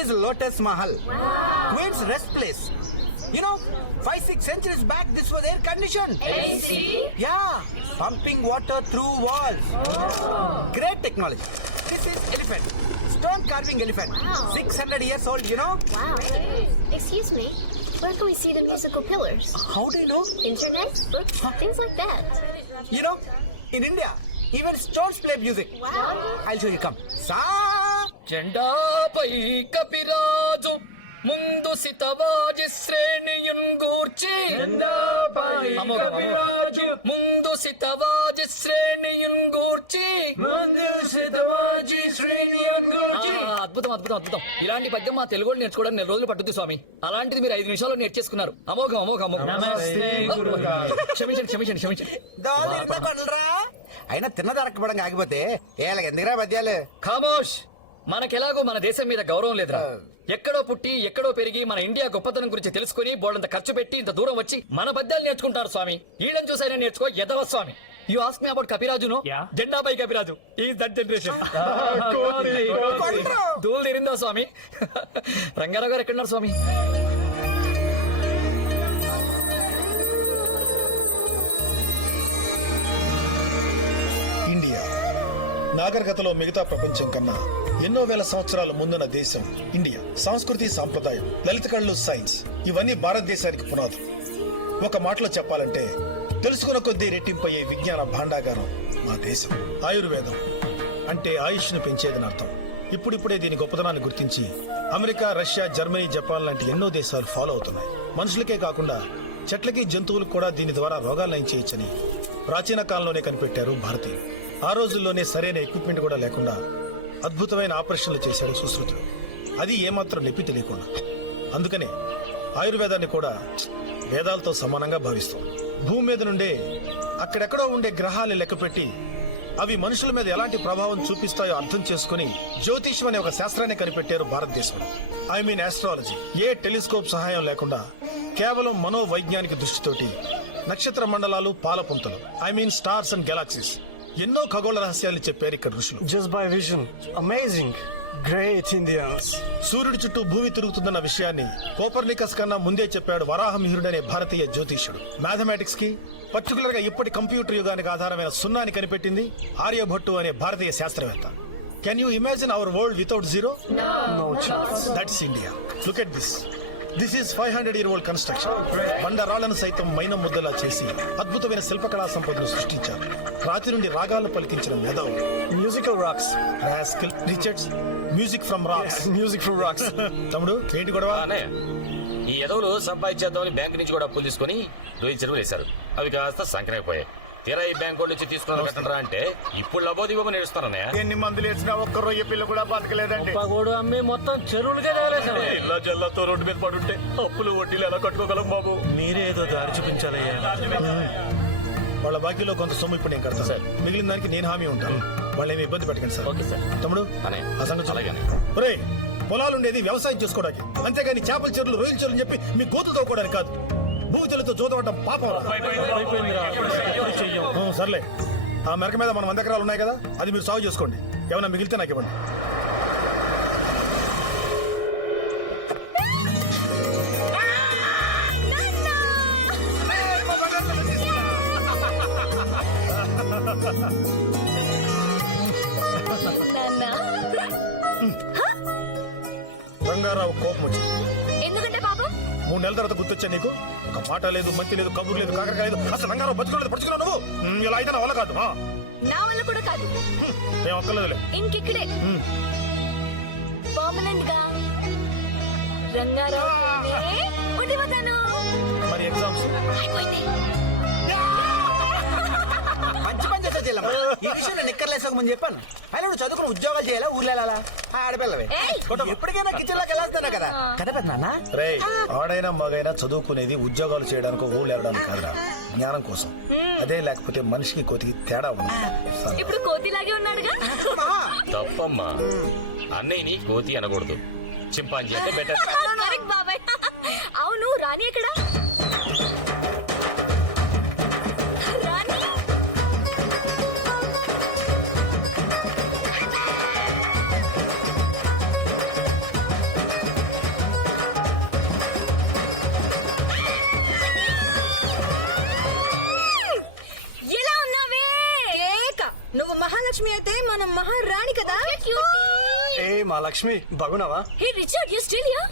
is Lotus Mahal. Wow. Queen's rest place. You know, 5-6 centuries back, this was air conditioned. AC? Yeah, pumping water through walls. Oh. Great technology. This is elephant. Stone carving elephant. Wow. 600 years old, you know? Wow. Excuse me. Where can we see the musical pillars? How do you know? Internet? Books? Things like that. You know, in India, even stones play music. Wow. I'll show you. Come. Sa. జెండాపై కపిరాజు ముందు సితవాజి శ్రేణియున్ గూర్చి ముందు సితవాజి శ్రేణియున్ గూర్చి అద్భుతం అద్భుతం అద్భుతం. ఇలాంటి పద్యం మా తెలుగు నేర్చుకోవడానికి 4 రోజులు పట్టుద్ది స్వామి. అలాంటిది మీరు 5 నిమిషాల్లో నేర్చేసుకున్నారు. అమోఘం అమోఘం అమోఘం. క్షమించండి క్షమించండి క్షమించండి. అయినా తిన్నదరకపోవడం ఆగిపోతే ఎందుకురా పద్యాలు? ఖామోష్. మనకెలాగో మన దేశం మీద గౌరవం లేదురా. ఎక్కడో పుట్టి ఎక్కడో పెరిగి మన ఇండియా గొప్పతనం గురించి తెలుసుకుని బోర్డంత ఖర్చు పెట్టి ఇంత దూరం వచ్చి మన పద్యాలు నేర్చుకుంటారు స్వామి. ఈడని చూసైనా నేర్చుకో ఎదవ స్వామి. యు ఆస్క్ మీ అబౌట్ కపిరాజును? జెండాపై కపిరాజు ఈజ్ దట్ జనరేషన్. దూలు తీరిందా స్వామి? రంగారావు గారు ఎక్కడున్నారు స్వామి? ఇండియా నాగరికతలో మిగతా ప్రపంచం కన్నా ఎన్నో వేల సంవత్సరాల ముందున్న దేశం ఇండియా. సంస్కృతి, సాంప్రదాయం, లలిత కళలు, సైన్స్ ఇవన్నీ భారతదేశానికి పునాదులు. ఒక మాటలో చెప్పాలంటే తెలుసుకున్న కొద్దీ రెట్టింపయ్యే విజ్ఞాన భాండాగారం మా దేశం. ఆయుర్వేదం అంటే ఆయుష్ను పెంచేదని అర్థం. ఇప్పుడిప్పుడే దీని గొప్పతనాన్ని గుర్తించి అమెరికా, రష్యా, జర్మనీ, జపాన్ లాంటి ఎన్నో దేశాలు ఫాలో అవుతున్నాయి. మనుషులకే కాకుండా చెట్లకి, జంతువులకు కూడా దీని ద్వారా రోగాలు నయం చేయొచ్చని ప్రాచీన కాలంలోనే కనిపెట్టారు భారతీయులు. ఆ రోజుల్లోనే సరైన ఎక్విప్మెంట్ కూడా లేకుండా అద్భుతమైన ఆపరేషన్లు చేశాడు సుశ్రుతుడు. అది ఏమాత్రం నొప్పి తెలియకుండా. అందుకనే ఆయుర్వేదాన్ని కూడా వేదాలతో సమానంగా భావిస్తాం. భూమి మీద నుండే అక్కడెక్కడో ఉండే గ్రహాలు లెక్కపెట్టి అవి మనుషుల మీద ఎలాంటి ప్రభావం చూపిస్తాయో అర్థం చేసుకుని జ్యోతిష్యం అనే ఒక శాస్త్రాన్ని కనిపెట్టారు భారతదేశంలో. I mean astrology. ఏ టెలిస్కోప్ సహాయం లేకుండా కేవలం మనోవైజ్ఞానిక దృష్టితోటి నక్షత్ర మండలాలు, పాలపుంతలు, I mean stars and galaxies, ఎన్నో ఖగోళ రహస్యాలు చెప్పారు ఇక్కడ ఋషులు. Just by vision. Amazing. Great Indians. సూర్యుడి చుట్టూ భూమి తిరుగుతుందన్న విషయాన్ని కోపర్నికస్ కన్నా ముందే చెప్పాడు వరాహమిహిరుడనే భారతీయ జ్యోతిష్యుడు. మ్యాథమెటిక్స్ కి, పర్టికులర్ గా ఇప్పటి కంప్యూటర్ యుగానికి ఆధారమైన సున్నాని కనిపెట్టింది ఆర్యభట్టు అనే భారతీయ శాస్త్రవేత్త. Can you imagine our world without zero? No chance. That's India. Look at this. This is 500-year-old construction. బండరాళ్లను సైతం మైనం ముద్దలా చేసి అద్భుతమైన శిల్పకళా సంపదను సృష్టించారు. రాతి నుండి రాగాలను పలికించిన మేధావులు. Musical rocks. రాస్కిల్ Richards. Music from rocks. Music from rocks. తమ్ముడు ఏంటి గొడవ? ఈ ఎదవులు సంపాదించేద్దామని బ్యాంక్ నుంచి కూడా అప్పులు తీసుకుని రొయ్యి చెరువులు వేశారు. అవి కాస్త సంక్రమైపోయాయి. తీరా ఈ బ్యాంక్ నుంచి తీసుకుని కట్టరా అంటే ఇప్పుడు లబోదిబోమని నేర్చుతారన్నయ్య. ఎన్ని మందులు వేసినా ఒక్క రొయ్య పిల్ల కూడా బతకలేదండి. పగోడు అమ్మి మొత్తం చెరువులుగా ఇలా జల్లాతో రోడ్డు మీద పడుంటే అప్పులు వడ్డీలు ఎలా కట్టుకోగలం బాబు? మీరే ఏదో దారి చూపించాలయ్యా. వాళ్ళ బాకీలో కొంత సొమ్ము ఇప్పుడు నేను కడతాను సార్. మిగిలిన దానికి నేను హామీ ఉంటాను. వాళ్ళేమి ఇబ్బంది పెట్టకండి సార్. Okay sir. తమ్ముడు ఆ సంగతి అలాగే. ఒరే, పొలాలుండేది వ్యవసాయం చేసుకోవడానికి, అంతేగాని చేపల చెరువులు, రొయ్యల చెరువులు చెప్పి మీ గోతులు తవ్వుకోవడానికి కాదు. భూతులతో జోదవటం పాపం. సర్లే, ఆ మెరక మీద మన 100 ఎకరాలు ఉన్నాయి కదా, అది మీరు సాగు చేసుకోండి. ఏమైనా మిగిలితే నాకు ఇవ్వండి. రంగారావు కోపం వచ్చింది. ఎందుకంటే బాబు 3 నెలల తర్వాత గుర్తొచ్చా నీకు? ఒక మాట లేదు, మంచి లేదు, కబురు లేదు, కాకరకాయ లేదు. అసలు రంగారావు బతుకోలేదు, పడుచుకున్నావు నువ్వు. ఇలా అయితే నా వల్ల కాదు. నా వల్ల కూడా కాదు. మేము ఒక్కలేదులే. ఇంకెక్కడే పర్మనెంట్ గా రంగారావు ఉండిపోతాను. మరి ఎగ్జామ్స్ అయిపోయింది. మంచి పని చేస్తా చెల్లమ్మ. ఈ విషయంలో నిక్కర్లేసకమని చెప్పాను. ఆయన నువ్వు చదువుకుని ఉద్యోగాలు చేయాలా, ఊర్లో వెళ్ళాలా? ఆడపిల్లవే ఎప్పటికైనా కిచెన్ లోకి వెళ్ళాల్తానా కదా కదా పెద్దనాన్న. రే, ఆడైనా మగైనా చదువుకునేది ఉద్యోగాలు చేయడానికి, ఊళ్ళు వెళ్ళడానికి కాదురా, జ్ఞానం కోసం. అదే లేకపోతే మనిషికి కోతికి తేడా ఉంది. ఇప్పుడు కోతిలాగే ఉన్నాడుగా. తప్పమ్మా, అన్నయ్యని కోతి అనకూడదు, చింపాంజీ అంటే బెటర్. బాబాయ్. అవును, రాణి ఎక్కడా? లక్ష్మి బాగున్నావా? Hey Richard, you still here?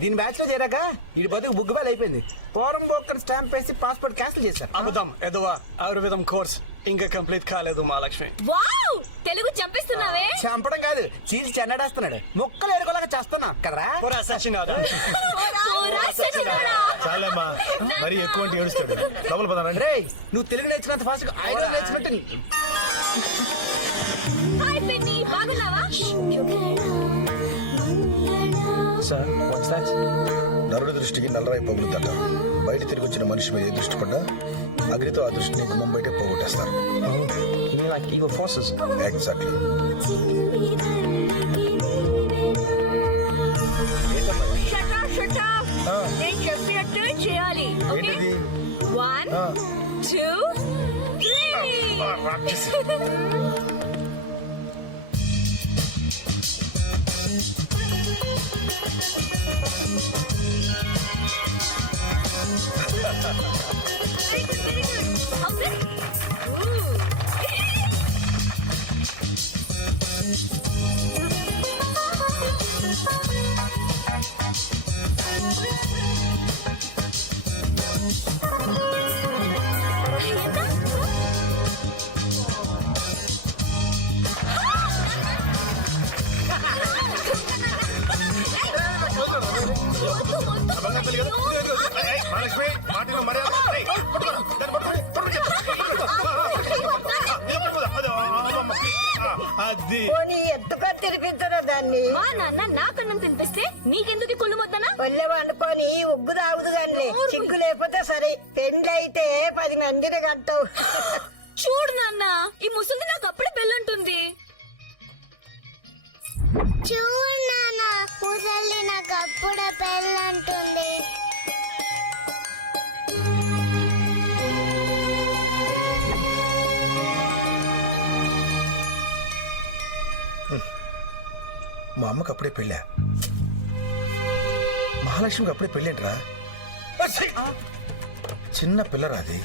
దీని బ్యాచ్ లో చేరాక ఈ బతుకు బుగ్గు వేలు అయిపోయింది. పోరం బోక్కర్ స్టాంప్ వేసి పాస్పోర్ట్ క్యాన్సిల్ చేశారు. అబద్ధం ఎదువా ఆయుర్వేదం కోర్స్ ఇంకా కంప్లీట్ కాలేదు మా లక్ష్మి. Wow! తెలుగు చంపేస్తున్నావే. చంపడం కాదు, చీల్చి చెన్నడేస్తున్నాడు. మొక్కలు ఏడుకోలేక చేస్తున్నా కదరా. పోరా సచినాదా? పోరా సచినాడా. చాలేమ్మా, మరి ఎక్కువ అంటే ఏడుస్తాడు. లోపల పదానండి. రేయ్, నువ్వు తెలుగు నేర్చినంత ఫాస్ట్ గా ఐదు నేర్చినట్టు. Hi Penny, బాగున్నావా? Sir what's that? నరుడి దృష్టికి నల్లరాయి పగులుతుంట. బయట తిరిగి వచ్చిన మనిషి మీద ఏ దృష్టి పడ్డా అగ్నితో ఆ దృష్టిని గుమ్మం బయటే పోగొట్టేస్తారు. Like eagle forces. Exactly. Shut up. నేను చెప్పినట్టు చేయాలి. ఓకే? ఏంటిది? 1 2 3. అది పోనీ ఎత్తుగా తినిపించరా దాన్ని? మా నాన్న నా కన్నం తినిపిస్తే నీకెందుకు కుళ్ళు మొద్దనా? ఒళ్ళె వండుకొని ఉగ్గు తాగుదు గాని చిగ్గు లేకపోతే సరే. పెండ్లైతే 10 మందిని కట్టవు. చూడు నాన్న, ఈ ముసలి నాకు అప్పుడే పెళ్ళంటుంది. చూడు నాన్న, ముసలి నాకు అప్పుడే పెళ్ళంటుంది. మా అమ్మకి అప్పుడే పెళ్ళా, మహాలక్ష్మికి అప్పుడే పెళ్ళేంట్రా? చిన్న పిల్లరా అది,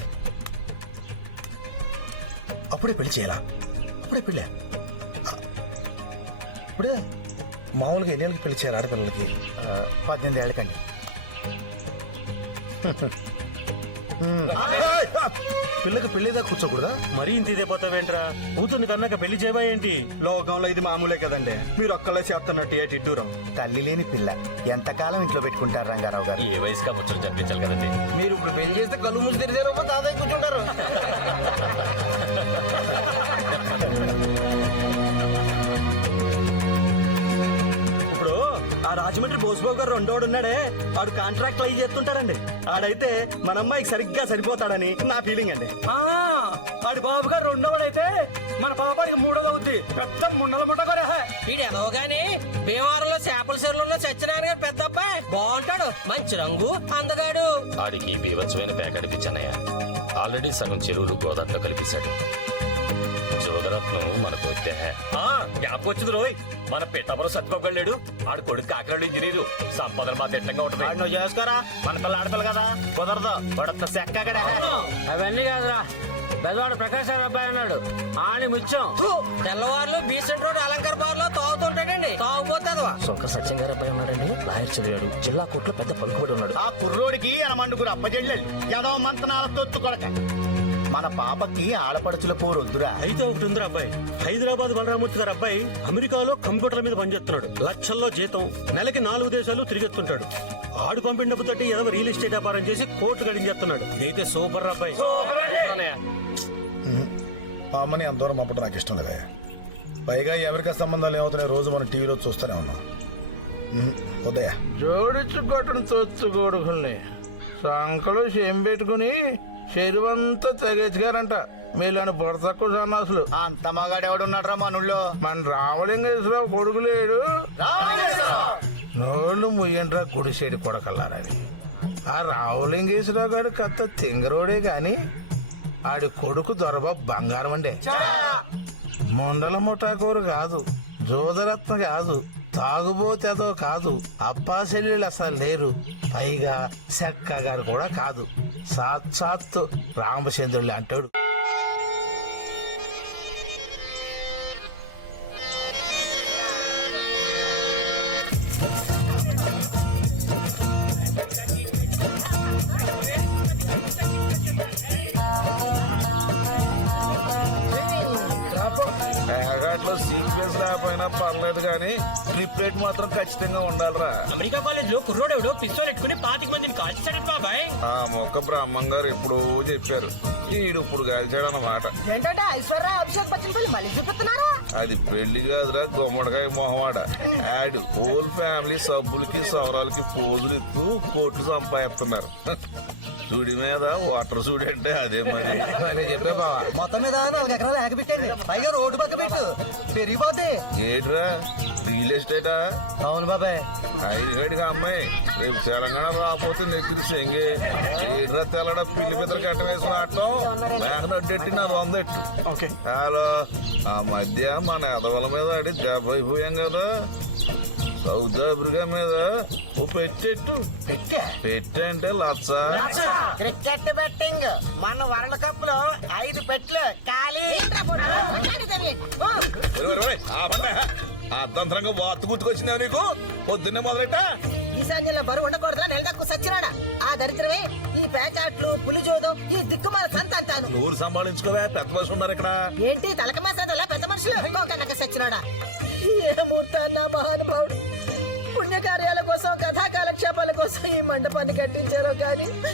అప్పుడే పెళ్లి చేయాలా? అప్పుడే పెళ్ళా? ఇప్పుడే మామూలుగా ఎన్ని ఏళ్ళకి పెళ్లి చేయాలి ఆడపిల్లలకి? 18 ఏళ్ళకండి. పిల్లకి పెళ్లిదా కూర్చోకూడదా? మరీ ఇంత ఇదే పోతావేంట్రా? కూతుర్ని కన్నాక పెళ్లి చేయవా ఏంటి? లోకంలో ఇది మామూలే కదండి. మీరు ఒక్కలే చేస్తున్నట్టు ఏటి ఇడ్డూరం. తల్లి లేని పిల్ల ఎంతకాలం ఇంట్లో పెట్టుకుంటారు రంగారావు గారు? ఏ వయసుగా ముచ్చట జరిపించాలి కదండి. మీరు ఇప్పుడు పెళ్లి చేస్తే కళ్ళు మూసి తెరిచారు, తాతయ్య కూర్చుంటారు. ఇప్పుడు ఆ రాజమండ్రి బోసుబాబు గారు రెండోడు ఉన్నాడే, ఆడు కాంట్రాక్ట్ అయ్యి చేస్తుంటాడండి. ఆడైతే మన అమ్మాయికి సరిగ్గా సరిపోతాడని నా ఫీలింగ్ అండి. ఆడి బాబు గారు రెండోడైతే మన పాపానికి మూడోది అవుద్ది. పెద్ద ముండల ముట్టగారే. వీడు ఎదవగాని భీమవరంలో చేపల చెరువులో సత్యనారాయణ గారు పెద్ద అబ్బాయి బాగుంటాడు, మంచి రంగు, అందగాడు. ఆడికి బీభత్సమైన పేకడిపించానయ్య. ఆల్రెడీ సగం చెరువులు గోదాట్లో కలిపేశాడు. జోదరత్నం మనకు వద్దే. వచ్చింది రోయ్, మన పిట్టబరు సత్తుకోగలేడు. ఆడు కొడుకు కాకినాడు ఇంజనీరు. సంపదలు మా తిట్టంగా ఉంటుంది. నువ్వు చేసుకోరా, మన పిల్ల ఆడపిల్ల కదా, కుదరదు. వాడు సెక్కడే. అవన్నీ కాదురా, బెదవాడు ప్రకాశ్ అబ్బాయి అన్నాడు. ఆని ముత్యం తెల్లవారులు బీసెంట్ రోడ్ అలంకార బార్ లో తాగుతుంటాడండి. తాగుపోతుందా? శంకర్ సత్యం గారు అబ్బాయి ఉన్నాడండి. లాయర్ చదివాడు. జిల్లా కోర్టులో పెద్ద పలుకుబడి ఉన్నాడు. ఆ కుర్రోడికి అనమండుగురు అప్పచెల్లెలు ఏదో మంతనాల తొత్తు కొడక. మన పాపకి ఆడపడుచుల పోరు వద్దురా. అయితే ఒకటి ఉందిరా అబ్బాయి, హైదరాబాద్ బలరామూర్తి గారు అబ్బాయి అమెరికాలో కంప్యూటర్ల మీద పనిచేస్తున్నాడు. లక్షల్లో జీతం, నెలకి 4 దేశాలు తిరిగెత్తుంటాడు. ఆడు పంపిన డబ్బుతోటి ఏదో రియల్ ఎస్టేట్ వ్యాపారం చేసి కోర్టు గడించేస్తున్నాడు. అయితే సూపర్ అబ్బాయి. మా అమ్మని అంత దూరం పంపడం నాకు ఇష్టం లేదే. పైగా ఈ అమెరికా సంబంధాలు ఏమవుతున్నాయి రోజు మనం టీవీలో చూస్తూనే ఉన్నాం. ఉదయ జోడించుకోవటం తొచ్చుకోడుకుల్ని సంకలు చేం పెట్టుకుని చెరువంతా తెగేసుగారంట. మీలాని బుడ తక్కువ సన్నాసులు. అంత మగాడెవడున్నాడు రా మనూళ్ళో? మన రామలింగేశ్వరరావు కొడుకు లేడు. నోళ్ళు ముయ్యంట్రా గుడిసేడు కొడకల్లారని. ఆ రామలింగేశ్వరరావు గారు కత్త తింగరోడే గాని ఆడి కొడుకు దొరబాబు బంగారం అండే. మొండల ముఠాకూరు కాదు, జోదరత్న కాదు, తాగుబోతేదో కాదు, అప్పాసెల్లులు అసలు లేరు. పైగా చెక్కగారు కూడా కాదు, సాక్షాత్తు రామచంద్రుడు అంటాడు. పర్లేదు కానీ ట్రిప్ రేట్ మాత్రం ఖచ్చితంగా ఉండాలిరా. అమెరికా కాలేజ్ లో కుర్రోడెవడో పిస్తోల్ ఎట్టుకుని 25 మందిని కాల్చాడు బాబాయ్. ఆ మొక్క బ్రహ్మం గారు ఎప్పుడో చెప్పారు, ఈడు ఇప్పుడు కాల్చాడు అన్నమాట. ఏంటంటే ఐశ్వర్య అభిషేక్ బచ్చన్ పిల్లలు మళ్ళీ చూపిస్తున్నారా? అది పెళ్లి కాదురా గుమ్మడికాయ మొహమాడ. యాడ్ హోల్ ఫ్యామిలీ సబ్బులకి సవరాలకి పోజులు ఇస్తూ కోట్లు సంపాదిస్తున్నారు. సుడి మీద వాటర్ సుడి అంటే అదే మరి. చెప్పే బావా, మొత్తం మీద 4 ఎకరాలు ఆగబెట్టండి, పైగా రోడ్డు పక్క పెట్టు, పెరిగిపోతే. ఏట్రా రియల్ ఎస్టేటా? అవును బాబాయ్. ఐదుగడికి అమ్మాయి రేపు తెలంగాణ రాకపోతే నెత్తిరి సెంగే. ఏట్రా తెల్లడ పిల్లి పిద్దరు కట్ట వేసిన ఆటం మేకనడ్డెట్టి నా 100 ఎట్టు. హలో, ఆ మధ్య మన ఎదవల మీద అడి దెబ్బ అయిపోయాం కదా. సౌత్ ఆఫ్రికా మీద ఓ పెట్టెట్టు. పెట్టంటే లచ్చ. క్రికెట్ బెట్టింగ్ మన వరల్డ్ కప్ లో 5 పెట్లు ఖాళీ. అర్థంతరంగా వార్త గుర్తుకొచ్చిందా నీకు? పొద్దున్నే మొదలెట్టా ఈశాన్యంలో బరువు ఉండకూడదా నెలదక్కు సచ్చినాడా? ఆ దరిద్రమే ఈ ప్యాకెట్లు పులిజోదో ఈ దిక్కుమాల సంత అంటాను. నూరు సంభాళించుకోవా, పెద్ద మనుషులు ఉన్నారు ఇక్కడ. ఏంటి తలక మేసలా పెద్ద మనుషులు కనుక సచ్చినాడా? ఏ మూర్తాన్న మహానుభావుడు పుణ్యకార్యాల కోసం కథా కాలక్షేపాల కోసం ఈ మండపాన్ని కట్టించారో గాని